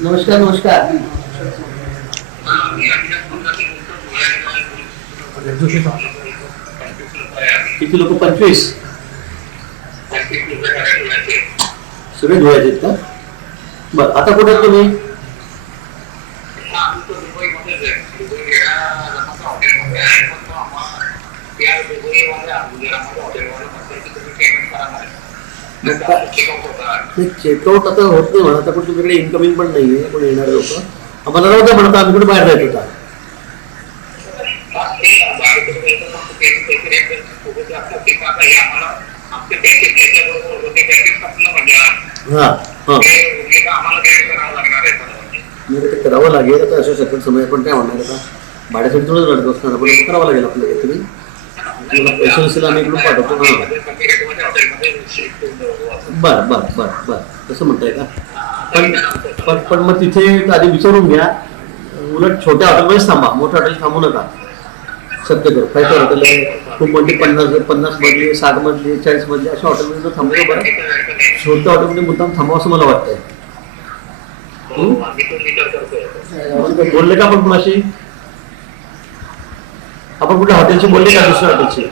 नमस्कार नमस्कार. किती लोक? 25. सगळे धुवायचे आहेत का? बर, आता कुठे आहेत तुम्ही? चेकआउट आता होत नाही म्हणा. आता पण तुमच्याकडे इन्कमिंग पण नाहीये कोणी येणारे लोक. आम्हाला राहू द्या म्हणता, आम्ही कुठे बाहेर जायचं होता. हा हा, ते करावं लागेल. आता असं शकत समय पण काय म्हणणार आता, भाड्यासाठी थोडंच रडत असणार. पण करावं लागेल आपल्याला काहीतरी. तुला पैसे नसेल आम्ही इकडून पाठवतो. हा, बर बर बर बर, तसं म्हणताय का? पण मग तिथे आधी विचारून घ्या. उलट छोट्या हॉटेलमध्येच थांबा, मोठ्या हॉटेल थांबू नका शक्यतो. काय तर हॉटेल आहे खूप मोठी, 50 मधली, 60 मधली, 40 मधली अशा हॉटेलमध्ये थांबलं बरं. छोट्या हॉटेलमध्ये मुद्दाम थांबावं असं मला वाटतंय. बोलले का आपण कुणाशी? आपण कुठल्या हॉटेलची बोलले का? दुसऱ्या हॉटेलची?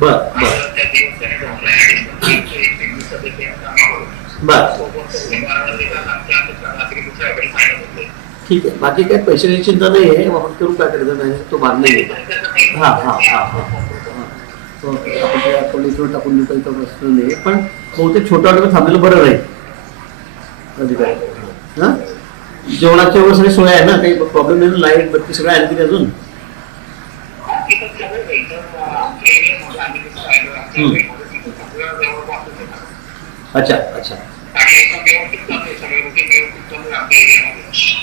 बर बर बर, ठीक आहे. बाकी काय पैशाची चिंता नाही आहे. आपण करून काय करायचं नाही, तो भाग नाही आहे. हा हा हा हा, आपण इथून टाकून देतो, इथं प्रश्न नाही. पण बहुतेक छोट्या हॉटेल थांबलेलं बरं नाही कधी काय. हा, जेवणाची वगैरे सगळी सोय आहे ना? काही प्रॉब्लेम नाही? लाईट बत्ती सगळं आहे तिथे अजून? अच्छा अच्छा,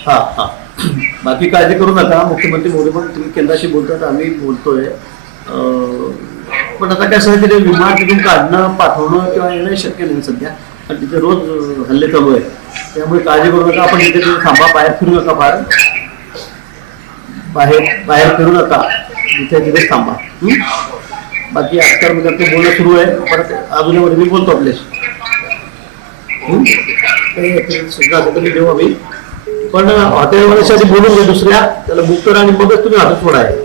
हा हा. बाकी काळजी करू नका. मुख्यमंत्री मोदी पण तुम्ही केंद्राशी बोलतात, आम्ही बोलतोय. पण आता काय सगळं तिथे विमान तिथून काढणं, पाठवणं किंवा येणं शक्य नाही सध्या. आणि तिथे रोज हल्ले चालू आहे. त्यामुळे काळजी करू नका. आपण तिथे थांबा, बाहेर फिरू नका. फार बाहेर फिरू नका, तिथेच थांबा. बाकी आजकाल म्हणजे ते बोलणं सुरू आहे. परत अजून मी बोलतो आपल्याशी. सुद्धा देऊ आम्ही. पण हॉटेलवाल्याशी आधी बोलून घ्या दुसऱ्या, त्याला बुक करा आणि मगच तुम्ही हॉटेल सोडा आहे.